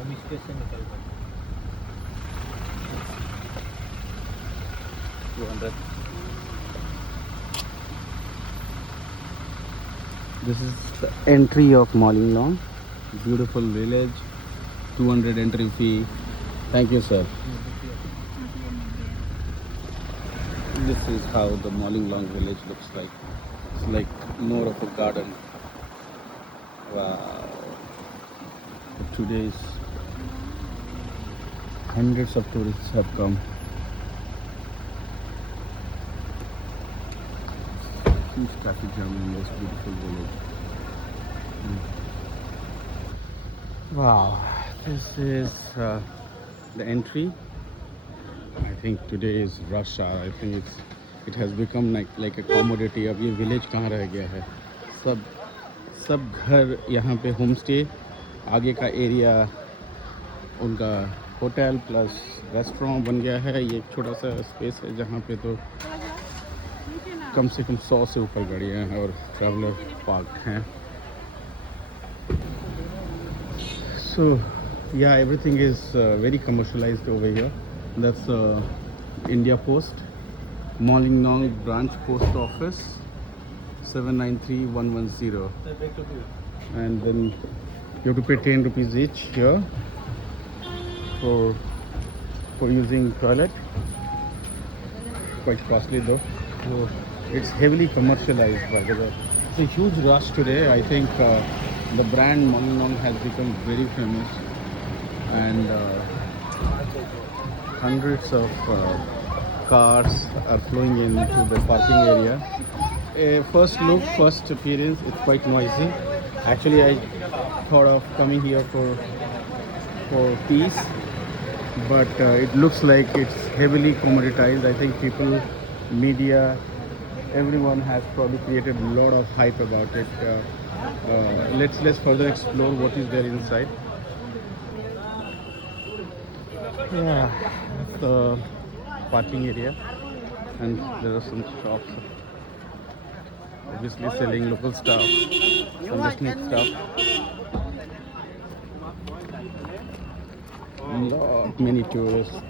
हम स्टेशन निकल गए 200. This is the entry of Molinglong. Beautiful village. 200 entry fee. Thank you, sir. This is how the Molinglong village looks like. It's like more of a garden. Wow. Today's hundreds of tourists have come. Huge traffic jam in this beautiful village. Wow, this is the entry. I think today is rush hour. I think it has become like a commodity. अब ये village कहाँ रह गया है? सब घर यहाँ पे होम स्टे, आगे का एरिया उनका होटल प्लस रेस्टोरेंट बन गया है. ये एक छोटा सा स्पेस है जहाँ पे तो कम से कम 100 से ऊपर गाड़ियाँ हैं और ट्रैवलर पार्क हैं. So yeah, everything is very commercialized over here. That's India Post, Molingnong branch post office, 793110. And then you have to pay 10 rupees each here for using toilet. Quite costly though. So it's heavily commercialized by the way. It's a huge rush today. I think the brand Molinglong has become very famous, and hundreds of cars are flowing into the parking area. First look, first appearance, it's quite noisy. Actually, I thought of coming here for peace, but it looks like it's heavily commoditized. I think people, media, everyone has probably created a lot of hype about it. Let's further explore what is there inside. Yeah, that's the parking area, and there are some shops, obviously selling local stuff, some ethnic stuff. Many tourists.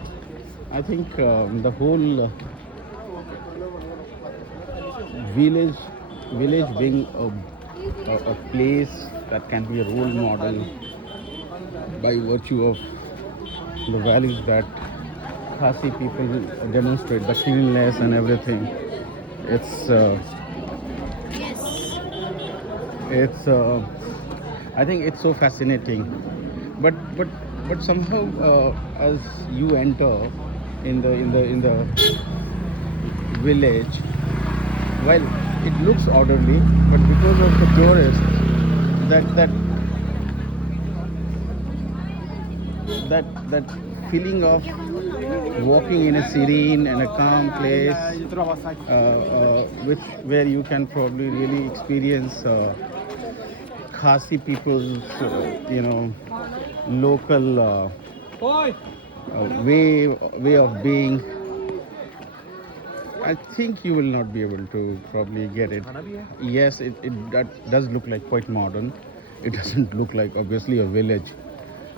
I think the whole village being a place that can be a role model by virtue of the values that Khasi people demonstrate, the cleanliness and everything. It's I think it's so fascinating. But somehow as you enter in the village, while it looks orderly, but because of the tourists, that feeling of walking in a serene and a calm place, where you can probably really experience Khasi people's local way of being. I think you will not be able to probably get it. Yes, that does look like quite modern. It doesn't look like obviously a village.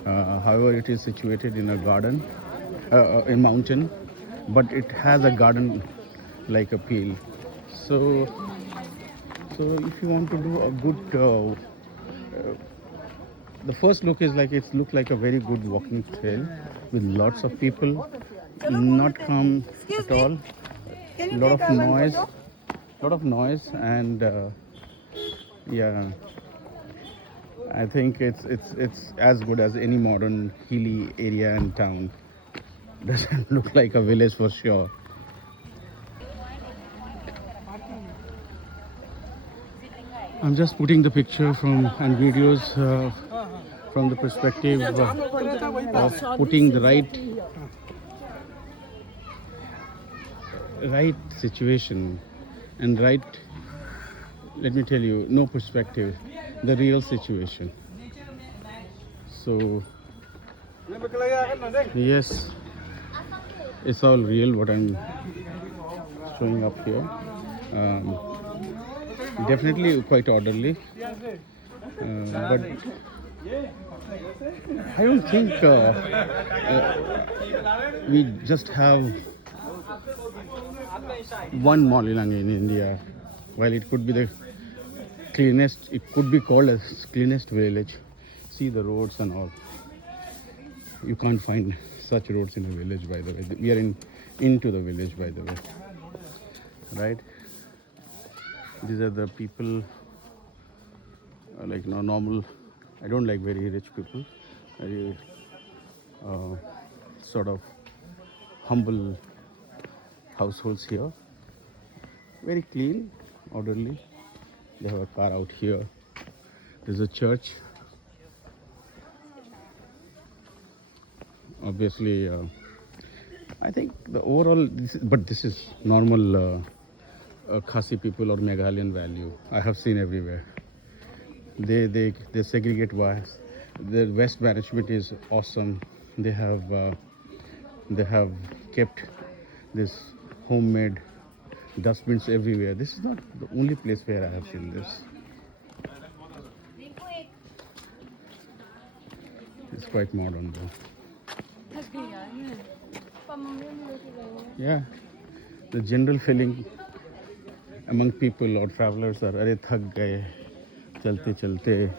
However, it is situated in a garden, a mountain, but it has a garden-like appeal. So if you want to do a good, the first look is like it looked like a very good walking trail with lots of people, not calm at all. Lot of noise, and yeah, I think it's as good as any modern hilly area in town. Doesn't look like a village for sure. I'm just putting the picture and videos from the perspective of putting the right situation and right, let me tell you, no perspective, the real situation. So yes, it's all real what I'm showing up here. definitely quite orderly. But I don't think we just have one Molilang in India. While it could be the cleanest, it could be called as cleanest village. See the roads and all. You can't find such roads in a village, by the way. We are into the village, by the way. Right? These are the people like normal. I don't like very rich people. Very sort of humble households here. Very clean, orderly. They have a car out here. There's a church. Obviously, I think the overall, this is normal Khasi people or Meghalayan value. I have seen everywhere. They segregate wives. The West management is awesome. They have kept this homemade dustbins everywhere. This is not the only place where I have seen this. It's quite modern though. Yeah, the general feeling among people or travelers are अरे थक गए चलते चलते.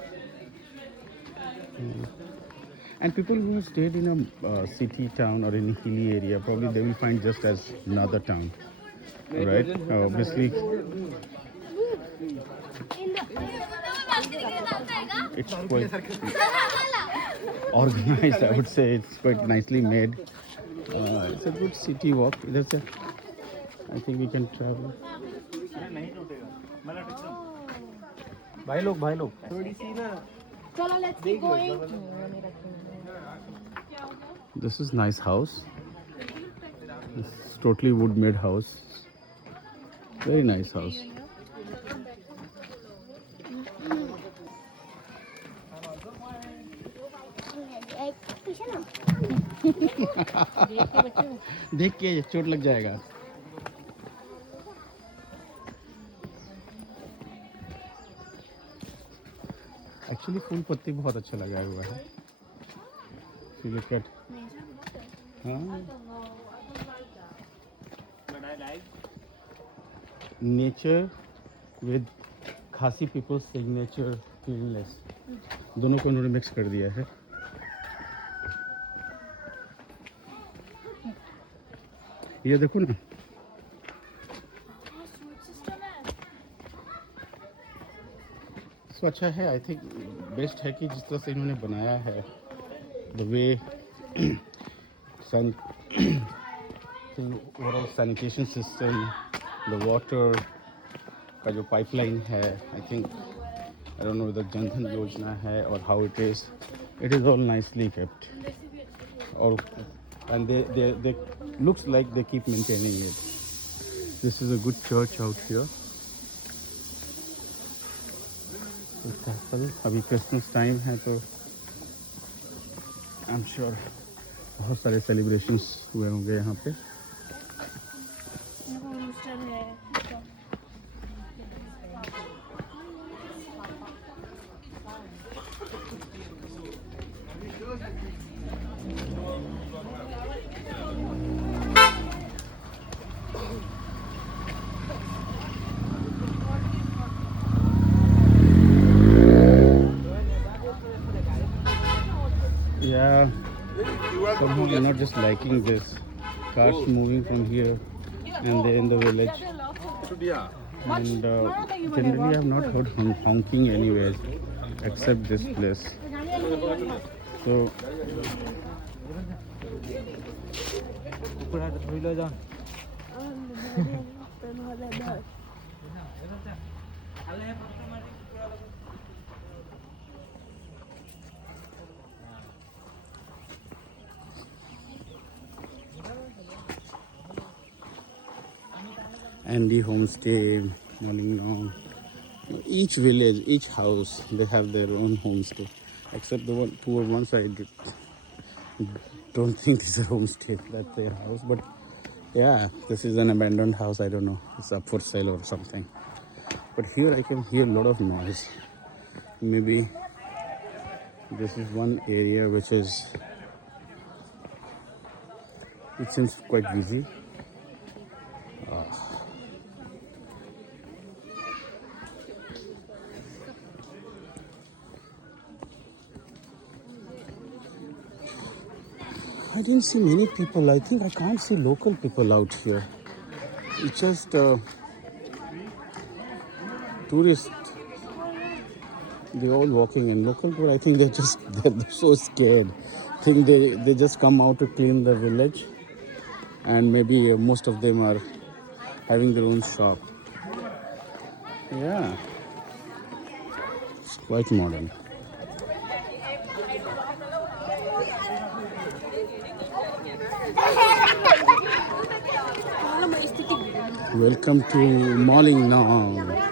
And people who stayed in a city town or in a hilly area, probably they will find just as another town, right? Obviously, it's quite organized. I would say it's quite nicely made. It's a good city walk. I think we can travel. भाई लोग थोड़ी सी ना चलो let's keep going. This is nice house. This is totally wood made house. Very nice house. देख के चोट लग जाएगा. एक्चुअली फूल पत्ती बहुत अच्छा लगाया हुआ है. Look at, nature with Khasi people's signature cleanliness. दोनों को उन्होंने मिक्स कर दिया है. ये देखो ना. तो अच्छा है. आई थिंक बेस्ट है कि जिस तरह से इन्होंने बनाया है, the way overall sanitation system, the water का जो पाइपलाइन है, I think I don't know the Jan Dhan योजना है और how it is all nicely kept. और and they looks like they keep maintaining it. This is a good church out here. अभी Christmas time है तो आई एम श्योर बहुत सारे celebrations हुए होंगे यहाँ पे. Yeah, somehow I'm not just liking this. Cars moving from here and they're in the village. And generally I have not heard honking anywhere except this place. So Andy Homestay, Molingong. Each village, each house, they have their own homestay. Except the poor ones, I don't think it's a homestay. That's their house. But yeah, this is an abandoned house. I don't know. It's up for sale or something. But here I can hear a lot of noise. Maybe this is one area which is, it seems quite busy. I didn't see many people. I think I can't see local people out here. It's just tourists. They're all walking in. Local people, I think they're so scared. I think they just come out to clean the village, and maybe most of them are having their own shop. Yeah, it's quite modern. Welcome to Malling now.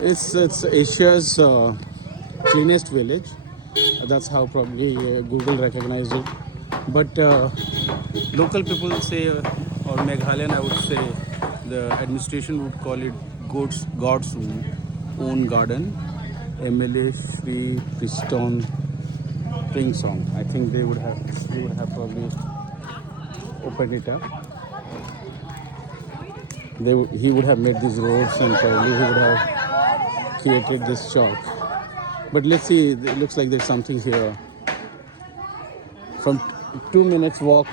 It's Asia's cleanest village. That's how probably Google recognized it. But local people say, or Meghalayan, I would say, the administration would call it God's own garden. MLA Sri Priston Ping Song. I think they would have probably opened it up. He would have made these roads, and probably he would have created this shop. But let's see, it looks like there's something here. From 2 minutes walk.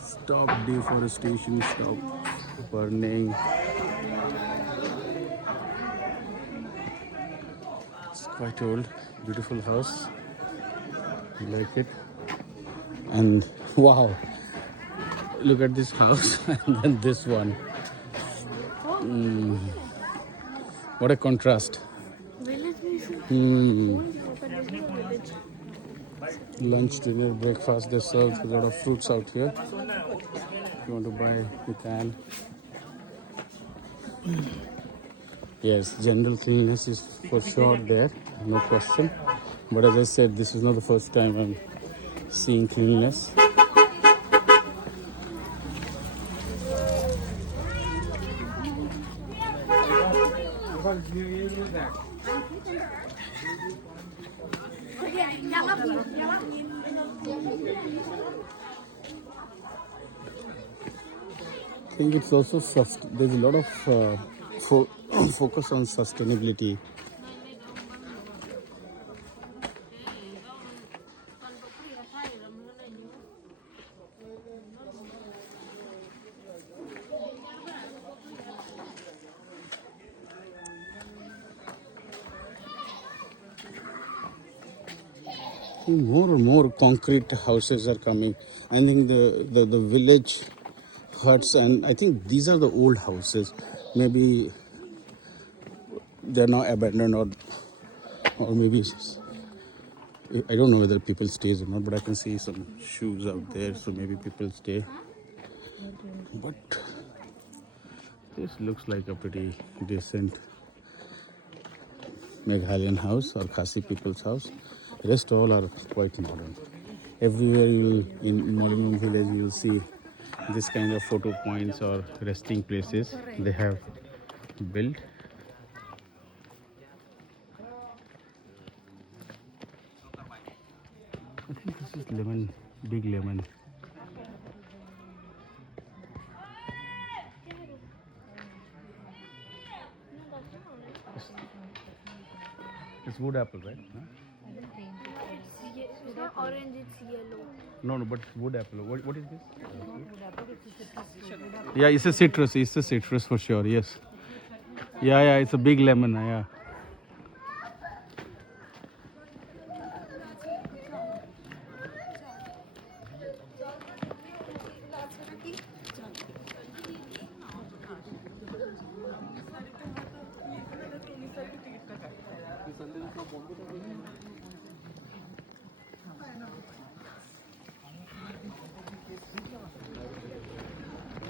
Stop deforestation, stop burning. It's quite old, beautiful house. I like it. And wow, look at this house and then this one. What a contrast. Lunch, dinner, breakfast, they serve a lot of fruits out here. If you want to buy, you can. Yes, general cleanliness is for sure there, no question. But as I said, this is not the first time I'm seeing cleanliness. I think it's also there's a lot of focus on sustainability. More and more concrete houses are coming. I think the village huts, and I think these are the old houses. Maybe they're now abandoned, or maybe I don't know whether people stays or not. But I can see some shoes out there, so maybe people stay. But this looks like a pretty decent Meghalayan house or Khasi people's house. Rest all are quite modern. Everywhere in Molyneux village you will see this kind of photo points or resting places they have built. I think this is lemon, big lemon. It's wood apple, right? Huh? It's not orange, it's yellow. No, but wood apple. What is this? Yeah, it's a citrus. It's a citrus for sure. Yes. Yeah, it's a big lemon. Yeah.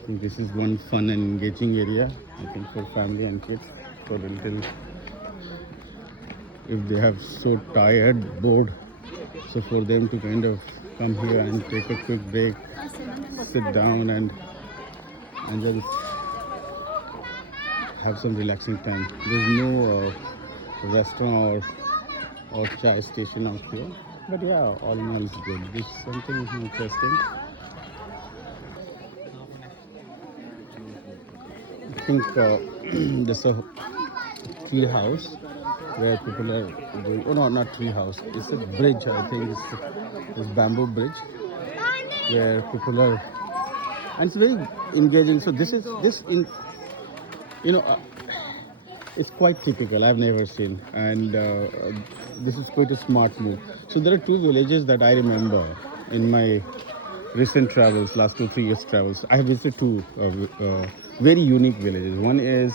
This is one fun and engaging area, I think, for family and kids, for the little, if they have so tired, bored, so for them to kind of come here and take a quick break, sit down and just have some relaxing time. There's no restaurant or chai station out here, but yeah, all in all it's good. This is something interesting. I think there's a tree house where people are doing, oh no, not tree house, it's a bridge. I think it's this bamboo bridge where people are, and it's very engaging. So this is this in, you know, it's quite typical. I've never seen, and this is quite a smart move. So there are two villages that I remember in my recent travels, last 2-3 years travels. I have visited two very unique villages. One is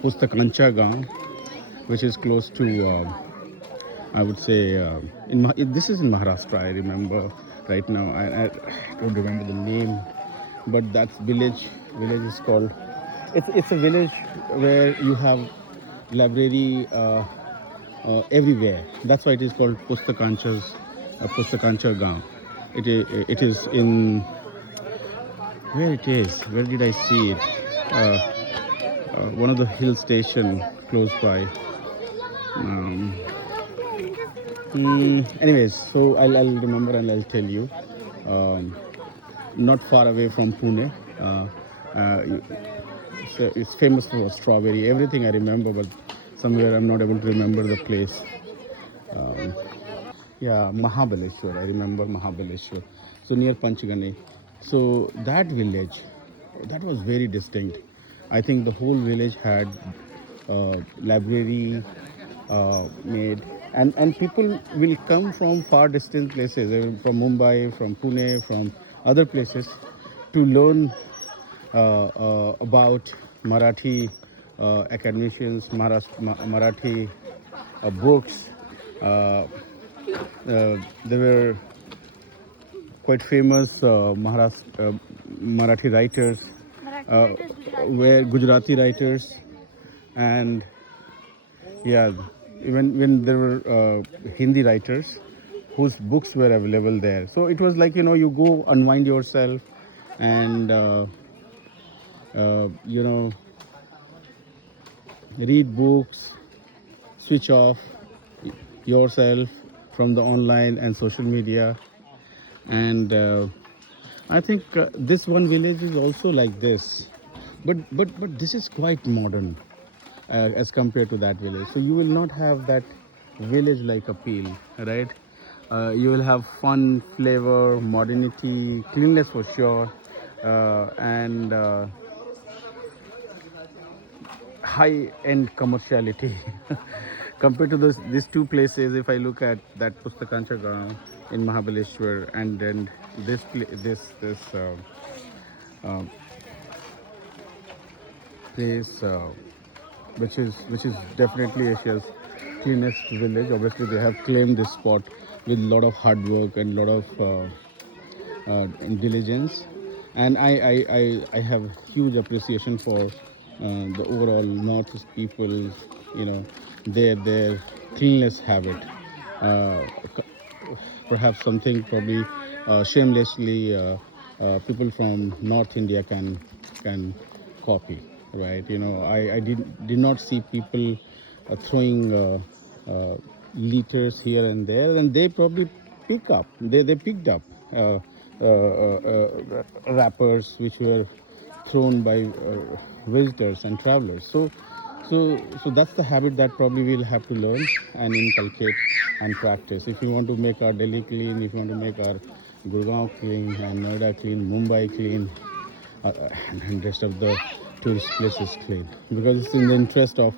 Pustakancha Gaon, which is close to, I would say, this is in Maharashtra. I remember right now. I don't remember the name, but that village is called. It's a village where you have library everywhere. That's why it is called Pustakancha Gaon. It is in, where it is. Where did I see it? One of the hill station close by. Anyways, so I'll remember and I'll tell you. Not far away from Pune. It's famous for strawberry. Everything I remember, but somewhere I'm not able to remember the place. Yeah, Mahabaleshwar. I remember Mahabaleshwar. So near Panchgani. So that village, that was very distinct. I think the whole village had library made, and people will come from far distant places, from Mumbai, from Pune, from other places, to learn about Marathi academicians, Marathi books. There were quite famous Marathi writers, were Gujarati writers, and yeah, even when there were Hindi writers whose books were available there. So it was like, you go unwind yourself and read books, switch off yourself from the online and social media. And I think this one village is also like this, but this is quite modern as compared to that village. So you will not have that village like appeal, right? You will have fun, flavor, modernity, cleanliness for sure, and high-end commerciality. Compared to these two places, if I look at that Pustakancha Gaon in Mahabaleshwar, and then this place, which is definitely Asia's cleanest village. Obviously, they have claimed this spot with a lot of hard work and a lot of diligence, and I have huge appreciation for the overall Northeast people. Their cleanliness habit. Perhaps something probably shamelessly people from North India can copy, right? I did not see people throwing litters here and there, and they probably picked up wrappers which were thrown by visitors and travelers. So that's the habit that probably we'll have to learn and inculcate and practice. If you want to make our Delhi clean, if you want to make our Gurgaon clean and Noida clean, Mumbai clean, and rest of the tourist places clean, because it's in the interest of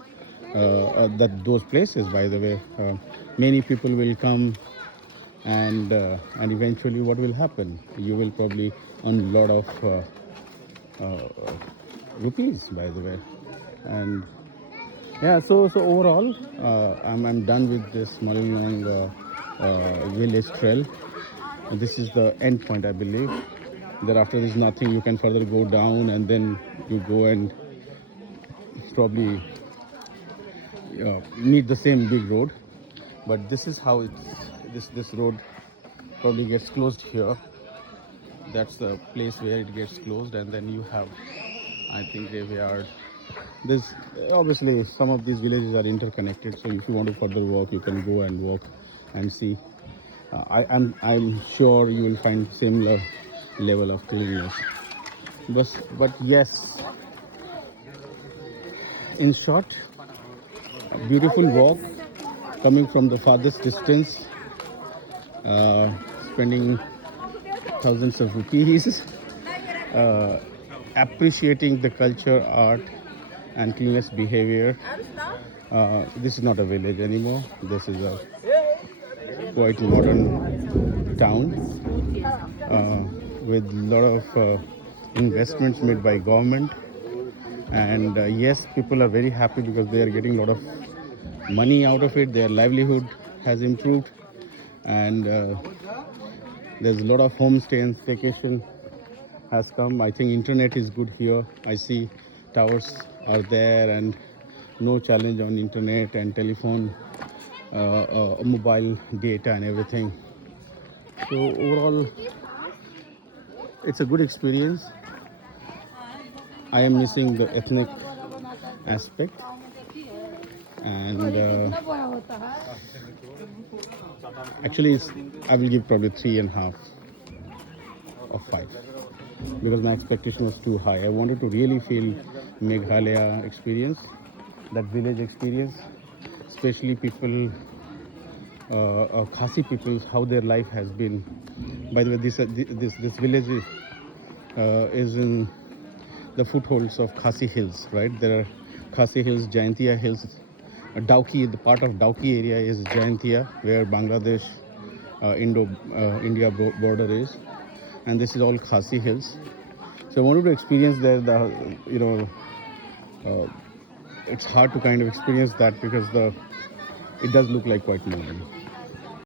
those places. By the way, many people will come, and eventually, what will happen? You will probably earn a lot of rupees. By the way, and yeah, so overall, I'm done with this Malinong village trail. This is the end point, I believe. Thereafter, there's nothing. You can further go down, and then you go and probably meet the same big road. But this is how this road probably gets closed here. That's the place where it gets closed, and then you have, I think, graveyard. There's obviously some of these villages are interconnected, so if you want to further walk, you can go and walk and see. I'm sure you will find similar level of cleanliness. But yes, in short, a beautiful walk coming from the farthest distance, spending thousands of rupees, appreciating the culture, art, and cleanliness behavior. This is not a village anymore. This is a quite modern town with a lot of investments made by government. And yes, people are very happy because they are getting a lot of money out of it. Their livelihood has improved, and there's a lot of homestay and staycation has come. I think internet is good here. I see towers are there and no challenge on internet and telephone, mobile data and everything. So overall, it's a good experience. I am missing the ethnic aspect, and actually I will give probably 3.5 of 5 because my expectation was too high. I wanted to really feel Meghalaya experience, that village experience, especially people, Khasi people, how their life has been. By the way, this village is in the footholds of Khasi Hills, right? There are Khasi Hills, Jaintia Hills, Dauki. The part of Dauki area is Jaintia, where Bangladesh, India border is, and this is all Khasi Hills. So I wanted to experience there. It's hard to kind of experience that because it does look like quite modern.